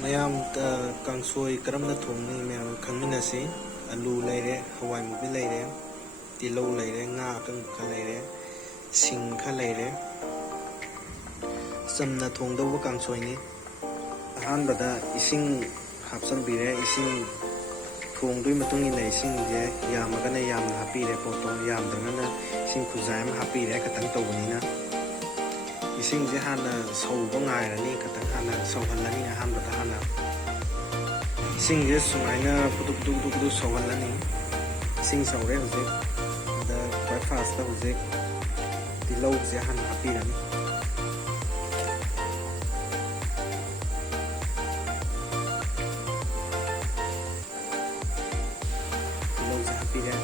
ꯃꯌꯥꯝ ꯀꯥꯡꯁꯣꯏ ꯀꯔꯝꯅ ꯊꯣꯡꯅꯤ ꯃꯌꯥꯝ ꯈꯪꯃꯤꯟꯅꯁꯤ꯫ ꯑꯂꯨ ꯂꯩꯔꯦ, ꯍꯋꯥꯏ ꯃꯨꯕꯤ ꯂꯩꯔꯦ, ꯇꯤꯜꯍꯧ ꯂꯩꯔꯦ, ꯉꯥ ꯑꯀꯪꯕ ꯈꯔ ꯂꯩꯔꯦ, ꯁꯤꯡ ꯈꯔ ꯂꯩꯔꯦ꯫ ꯆꯝꯅ ꯊꯣꯡꯗꯧꯕ ꯀꯥꯡꯁꯣꯏꯅꯤ꯫ ꯑꯍꯥꯟꯕꯗ ꯏꯁꯤꯡ ꯍꯥꯞꯆꯟꯕꯤꯔꯦ꯫ ꯏꯁꯤꯡ ꯊꯣꯡꯗꯣꯏ ꯃꯇꯨꯡ ꯏꯟꯅ ꯏꯁꯤꯡꯁꯦ ꯌꯥꯝꯃꯒꯅ ꯌꯥꯝꯅ ꯍꯥꯞꯄꯤꯔꯦ ꯄꯣꯠꯇꯣ, ꯌꯥꯝꯗ꯭ꯔꯒꯅ ꯏꯁꯤꯡ ꯈꯨꯖꯥꯏ ꯑꯃ ꯍꯥꯞꯄꯤꯔꯦ ꯈꯤꯇꯪ ꯇꯧꯕꯅꯤꯅ꯫ ꯏꯁꯤꯡꯁꯦ ꯍꯥꯟꯅ ꯁꯧꯕ ꯉꯥꯏꯔꯅꯤ, ꯈꯤꯇꯪ ꯍꯥꯟꯅ ꯁꯧꯍꯜꯂꯅꯤ ꯑꯍꯥꯟꯕꯗ ꯍꯥꯟꯅ꯫ ꯏꯁꯤꯡꯁꯦ ꯁꯨꯃꯥꯏꯅ ꯐꯨꯗꯨꯛ ꯁꯧꯍꯜꯂꯅꯤ꯫ ꯏꯁꯤꯡ ꯁꯧꯔꯦ ꯍꯧꯖꯤꯛ꯫ ꯑꯗ ꯈ꯭ꯋꯥꯏ ꯐꯥꯔꯁꯇ ꯍꯧꯖꯤꯛ ꯇꯤꯜꯍꯧꯁꯦ ꯍꯥꯟꯅ ꯍꯥꯞꯄꯤꯔꯅꯤ꯫ ꯇꯤꯜꯍꯧꯁꯦ ꯍꯥꯞꯄꯤꯔꯦ꯫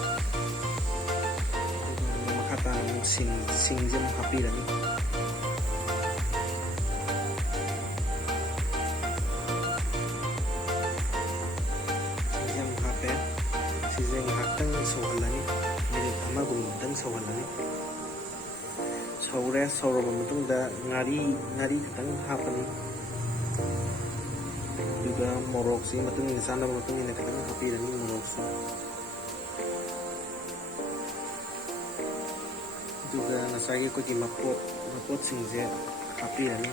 ꯑꯗꯨꯒ ꯃꯈꯥ ꯇꯥꯅ ꯑꯃꯨꯛ ꯁꯤꯡꯁꯦ ꯑꯃꯨꯛ ꯍꯥꯞꯄꯤꯔꯅꯤ꯫ ꯁꯤꯁꯦ ꯉꯥꯏꯍꯥꯛꯇꯪ ꯁꯧꯍꯜꯂꯅꯤ, ꯃꯤꯅꯤꯠ ꯑꯃꯒꯨꯝꯕꯗꯪ ꯁꯧꯍꯜꯂꯅꯤ꯫ ꯁꯧꯔꯦ, ꯁꯧꯔꯕ ꯃꯇꯨꯡꯗ ꯉꯥꯔꯤ ꯈꯤꯇꯪ ꯍꯥꯞꯄꯅꯤ꯫ ꯑꯗꯨꯒ ꯃꯣꯔꯣꯛꯁꯤ ꯆꯥꯅꯕ ꯃꯇꯨꯡ ꯏꯟꯅ ꯈꯤꯇꯪ ꯍꯥꯞꯄꯤꯔꯅꯤ ꯃꯣꯔꯣꯛꯁꯨ꯫ ꯑꯗꯨꯒ ꯉꯁꯥꯏꯒꯤ ꯑꯩꯈꯣꯏꯒꯤ ꯃꯄꯣꯠꯁꯤꯡꯁꯦ ꯍꯥꯞꯄꯤꯔꯅꯤ꯫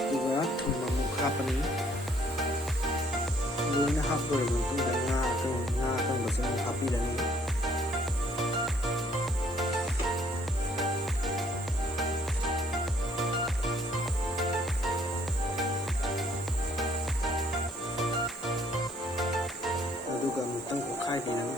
ꯑꯗꯨꯒ ꯊꯨꯝ ꯑꯃꯨꯛ ꯍꯥꯞꯄꯅꯤ꯫ ꯂꯣꯏꯅ ꯍꯥꯞꯂꯣꯏꯔꯕ ꯃꯇꯨꯡꯗ ꯉꯥ ꯑꯀꯪꯕꯁꯦ ꯑꯃꯨꯛ ꯍꯥꯞꯄꯤꯔꯅꯤ꯫ ꯑꯗꯨꯒ ꯑꯃꯨꯛꯇꯪ ꯑꯣꯠꯈꯥꯏꯕꯤꯔꯅꯤ꯫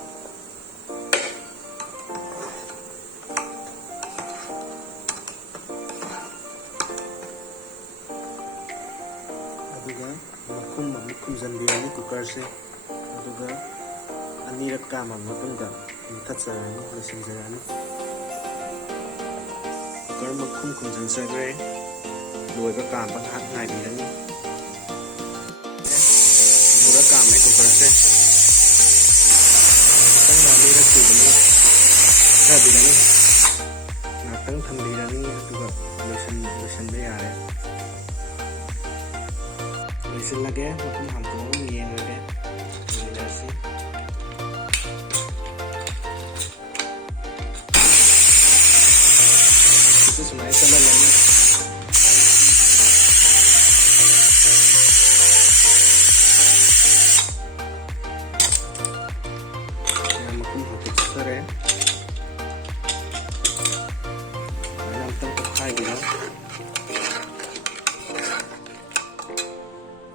ꯑꯗꯨꯒ ꯃꯈꯨꯝ ꯑꯃꯨꯛ ꯈꯨꯝꯖꯤꯟꯕꯤꯔꯅꯤ ꯀꯨꯀꯔꯁꯦ꯫ ꯑꯗꯨꯒ ꯑꯅꯤꯔꯛ ꯀꯥꯝꯃꯕ ꯃꯇꯨꯡꯗ ꯃꯨꯊꯠꯆꯔꯅꯤ, ꯂꯣꯏꯁꯤꯟꯖꯔꯅꯤ꯫ ꯀꯨꯀꯔ ꯃꯈꯨꯝ ꯈꯨꯝꯖꯤꯟꯖꯈ꯭ꯔꯦ꯫ ꯂꯣꯏꯕ ꯀꯥꯝꯕ ꯉꯥꯏꯍꯥꯛ ꯉꯥꯏꯕꯤꯔꯅꯤ꯫ ꯃꯨꯔ ꯀꯥꯝꯃꯦ ꯀꯨꯀꯔꯁꯦ꯫ ꯈꯤꯇꯪ ꯑꯅꯤꯔꯛ ꯁꯨꯕꯅꯤ, ꯊꯥꯕꯤꯔꯅꯤ, ꯉꯥꯏꯍꯥꯛꯇꯪ ꯊꯝꯕꯤꯔꯅꯤ꯫ ꯑꯗꯨꯒ ꯂꯣꯏꯁꯤꯟꯕ ꯌꯥꯔꯦ꯫ ꯂꯣꯏꯁꯤꯜꯂꯒꯦ, ꯃꯈꯨꯝ ꯍꯥꯡꯇꯣꯛꯑꯒ ꯌꯦꯡꯉꯒꯦ, ꯌꯦꯡꯃꯤꯟꯅꯔꯁꯤ꯫ ꯁꯨꯃꯥꯏꯅ ꯆꯠꯍꯜꯂꯅꯤ꯫ ꯃꯈꯨꯝ ꯍꯥꯡꯇꯣꯛꯆꯔꯦ꯫ ꯑꯗꯨꯃꯥꯏꯅ ꯑꯃꯨꯛꯇꯪ ꯑꯣꯠꯈꯥꯏꯕꯤꯔꯣ꯫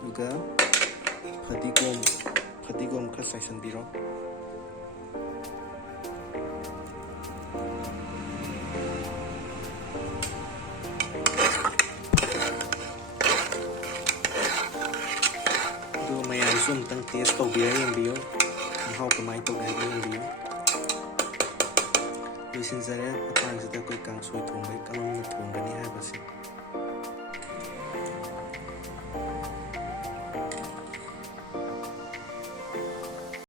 ꯑꯗꯨꯒ ꯐꯗꯤꯒꯣꯝ ꯈꯔ ꯆꯥꯏꯁꯤꯟꯕꯤꯔꯣ꯫ ꯑꯗꯨꯒ ꯃꯌꯥꯝꯁꯨ ꯑꯃꯨꯛꯇꯪ ꯇꯦꯁ ꯇꯧꯕꯤꯔ ꯌꯦꯡꯕꯤꯌꯨ, ꯃꯍꯥꯎ ꯀꯃꯥꯏꯅ ꯇꯧꯒꯦ ꯍꯥꯏꯕ ꯌꯦꯡꯕꯤꯌꯨ꯫ ꯂꯣꯏꯁꯤꯟꯖꯔꯦ꯫ ꯃꯇꯥꯡꯁꯤꯗ ꯑꯩꯈꯣꯏ ꯀꯥꯡꯁꯣꯏ ꯊꯣꯡꯕꯒꯤ ꯀꯔꯝꯅ ꯊꯣꯡꯒꯅꯤ ꯍꯥꯏꯕꯁꯤ